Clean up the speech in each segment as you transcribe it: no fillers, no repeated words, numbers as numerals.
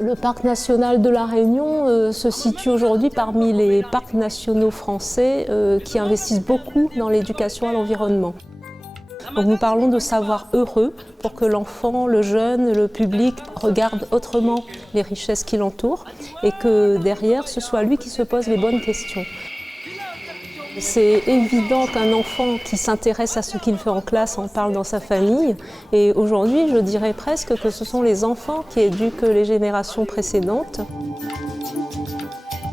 Le parc national de la Réunion se situe aujourd'hui parmi les parcs nationaux français qui investissent beaucoup dans l'éducation à l'environnement. Donc nous parlons de savoir heureux pour que l'enfant, le jeune, le public regarde autrement les richesses qui l'entourent et que derrière ce soit lui qui se pose les bonnes questions. C'est évident qu'un enfant qui s'intéresse à ce qu'il fait en classe en parle dans sa famille. Et aujourd'hui, je dirais presque que ce sont les enfants qui éduquent les générations précédentes.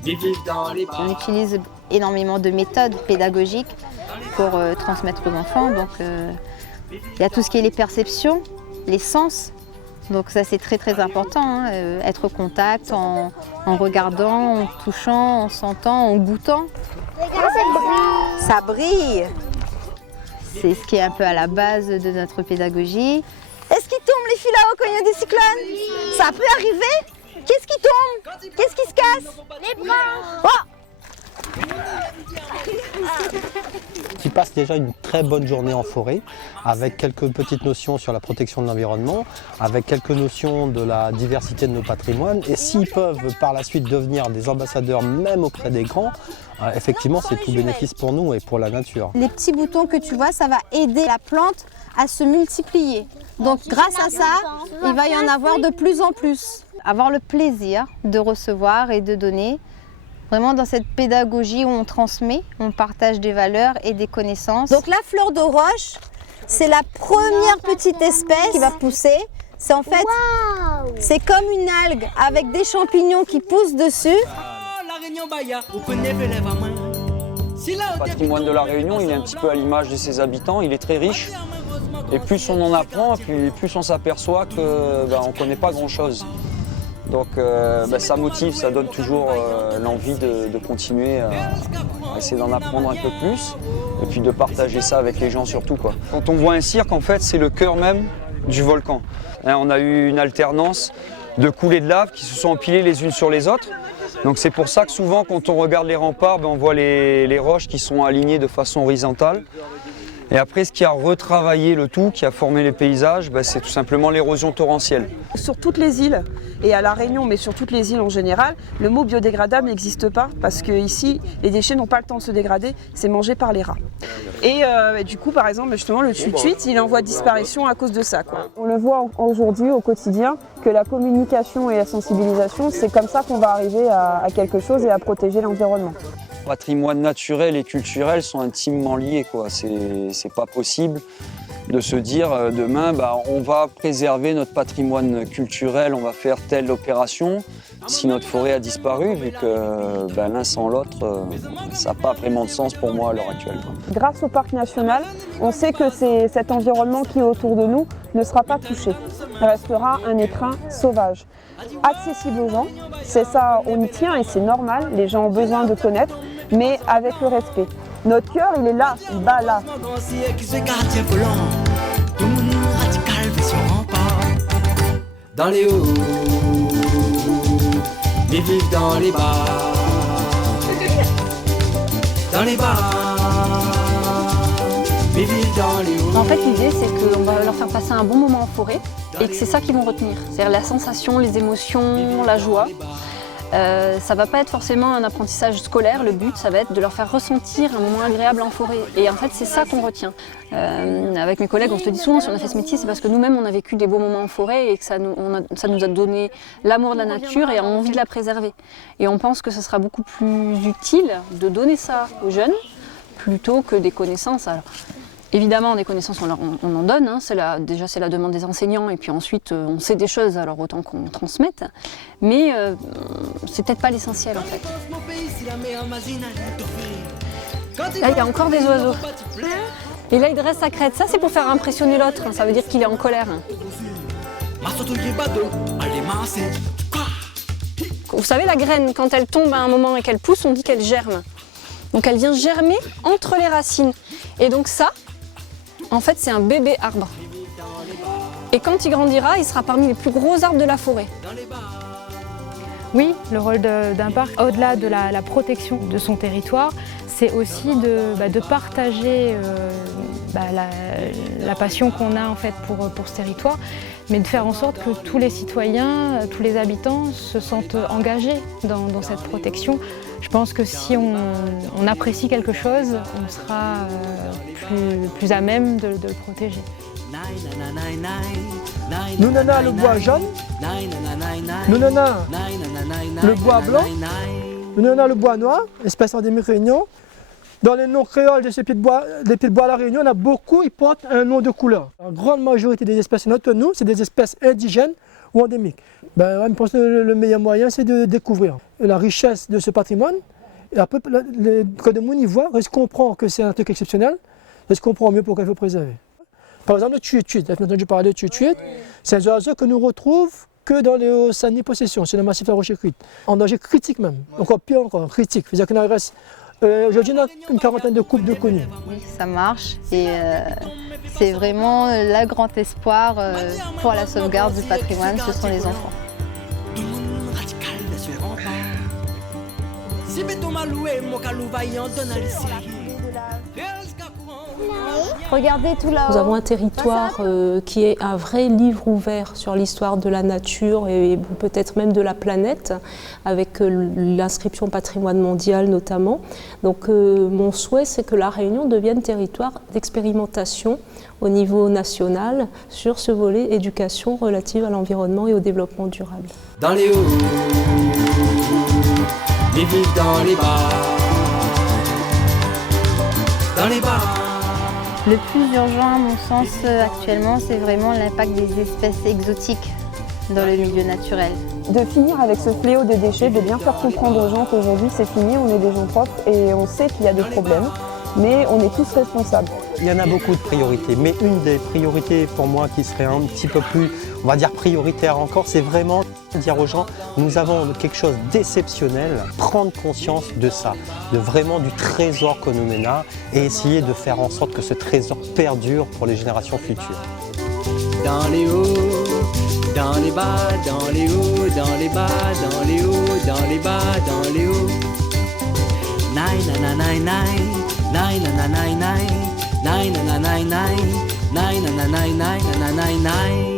On utilise énormément de méthodes pédagogiques pour transmettre aux enfants. Donc, il y a tout ce qui est les perceptions, les sens. Donc ça c'est très très important, hein. Être au contact en regardant, en touchant, en sentant, en goûtant. Regarde, ça brille. C'est ce qui est un peu à la base de notre pédagogie. Est-ce qu'il tombe les filles là-haut quand il y a des cyclones? Oui. Ça peut arriver? Qu'est-ce qui tombe? Qu'est-ce qui se casse? Les branches. Oh! Qui passe déjà une très bonne journée en forêt, avec quelques petites notions sur la protection de l'environnement, avec quelques notions de la diversité de nos patrimoines. Et s'ils peuvent par la suite devenir des ambassadeurs même auprès des grands, effectivement c'est tout bénéfice pour nous et pour la nature. Les petits boutons que tu vois, ça va aider la plante à se multiplier. Donc grâce à ça, il va y en avoir de plus en plus. Avoir le plaisir de recevoir et de donner. Vraiment dans cette pédagogie où on transmet, on partage des valeurs et des connaissances. Donc la fleur de roche, c'est la première petite espèce qui va pousser. C'est en fait, c'est comme une algue avec des champignons qui poussent dessus. Le patrimoine de la Réunion, il est un petit peu à l'image de ses habitants, il est très riche. Et plus on en apprend, plus on s'aperçoit qu'on ne connaît pas grand-chose. Donc ça motive, ça donne toujours l'envie de continuer à essayer d'en apprendre un peu plus et puis de partager ça avec les gens surtout, quoi. Quand on voit un cirque, en fait, c'est le cœur même du volcan. On a eu une alternance de coulées de lave qui se sont empilées les unes sur les autres. Donc c'est pour ça que souvent quand on regarde les remparts, on voit les roches qui sont alignées de façon horizontale. Et après, ce qui a retravaillé le tout, qui a formé les paysages, c'est tout simplement l'érosion torrentielle. Sur toutes les îles, et à La Réunion, mais sur toutes les îles en général, le mot biodégradable n'existe pas parce que ici, les déchets n'ont pas le temps de se dégrader, c'est mangé par les rats. Et du coup, par exemple, justement, le tuit-tuit, il est en voie de disparition à cause de ça, quoi. On le voit aujourd'hui au quotidien que la communication et la sensibilisation, c'est comme ça qu'on va arriver à quelque chose et à protéger l'environnement. Le patrimoine naturel et culturel sont intimement liés, quoi. C'est pas possible de se dire demain on va préserver notre patrimoine culturel, on va faire telle opération si notre forêt a disparu, vu que l'un sans l'autre, ça n'a pas vraiment de sens pour moi à l'heure actuelle, quoi. Grâce au parc national, on sait que cet environnement qui est autour de nous ne sera pas touché. Il restera un écrin sauvage, accessible aux gens. C'est ça, on y tient et c'est normal, les gens ont besoin de connaître, mais avec le respect. Notre cœur, il est là, il bat là. Dans les hauts, ils vivent dans les bas. Dans les bas, ils vivent dans les hauts. En fait, l'idée, c'est qu'on va leur faire passer un bon moment en forêt et que c'est ça qu'ils vont retenir. C'est-à-dire la sensation, les émotions, la joie. Ça va pas être forcément un apprentissage scolaire, le but ça va être de leur faire ressentir un moment agréable en forêt et en fait c'est ça qu'on retient. Avec mes collègues on se le dit souvent, si on a fait ce métier c'est parce que nous-mêmes on a vécu des beaux moments en forêt et que ça nous a donné l'amour de la nature et envie de la préserver. Et on pense que ce sera beaucoup plus utile de donner ça aux jeunes plutôt que des connaissances. Alors, évidemment, des connaissances, on en donne, hein. Déjà c'est la demande des enseignants et puis ensuite on sait des choses, alors autant qu'on transmette, mais c'est peut-être pas l'essentiel en fait. Là il y a encore des oiseaux. Et là il dresse sa crête, ça c'est pour faire impressionner l'autre, hein. Ça veut dire qu'il est en colère. Vous savez la graine, quand elle tombe à un moment et qu'elle pousse, on dit qu'elle germe. Donc elle vient germer entre les racines. Et donc ça, en fait, c'est un bébé arbre. Et quand il grandira, il sera parmi les plus gros arbres de la forêt. Oui, le rôle d'un parc, au-delà de la protection de son territoire, c'est aussi de partager la passion qu'on a en fait pour ce territoire, mais de faire en sorte que tous les citoyens, tous les habitants se sentent engagés dans cette protection. Je pense que si on apprécie quelque chose, on sera plus à même de le protéger. Nous avons le bois jaune, nous avons le bois blanc, nous avons le bois noir, espèce endémique Réunion. Dans les noms créoles de ces pieds de bois à la Réunion, on a beaucoup, ils portent un nom de couleur. La grande majorité des espèces notre nous, c'est des espèces indigènes ou endémiques. Je pense que le meilleur moyen, c'est de découvrir la richesse de ce patrimoine. Et après, quand le monde y voit, il se comprend que c'est un truc exceptionnel, il se comprend mieux pourquoi il faut préserver. Par exemple, le tué-tué, vous avez entendu parler de tué-tué, c'est un oiseau que nous retrouvons que dans les Hauts-Sani-Possession, sur le massif de la Roche-Écrite. En danger critique même, encore pire encore, critique. C'est-à-dire qu'il en reste, aujourd'hui, on a une quarantaine de couples de connus. Oui, ça marche et c'est vraiment le grand espoir pour la sauvegarde du patrimoine, ce sont les enfants. Regardez tout là-haut. Nous avons un territoire qui est un vrai livre ouvert sur l'histoire de la nature et peut-être même de la planète, avec l'inscription patrimoine mondial notamment. Donc mon souhait, c'est que la Réunion devienne territoire d'expérimentation au niveau national sur ce volet éducation relative à l'environnement et au développement durable. Dans les hauts, ils vivent dans les bas. Dans les bas. Le plus urgent, à mon sens, actuellement, c'est vraiment l'impact des espèces exotiques dans le milieu naturel. De finir avec ce fléau des déchets, de bien faire comprendre aux gens qu'aujourd'hui c'est fini, on est des gens propres et on sait qu'il y a des problèmes, mais on est tous responsables. Il y en a beaucoup de priorités, mais une des priorités pour moi qui serait un petit peu plus, on va dire prioritaire encore, c'est vraiment dire aux gens, nous avons quelque chose d'exceptionnel, prendre conscience de ça, de vraiment du trésor que nous menons et essayer de faire en sorte que ce trésor perdure pour les générations futures. Dans les hauts, dans les bas, dans les hauts, dans les bas, dans les hauts, dans les bas, dans les hauts. Nine, nine, nine, nine, nine, nine, nine, nine. Nine, nine, nine, nine, nine, nine, nine, nine, nine, nine.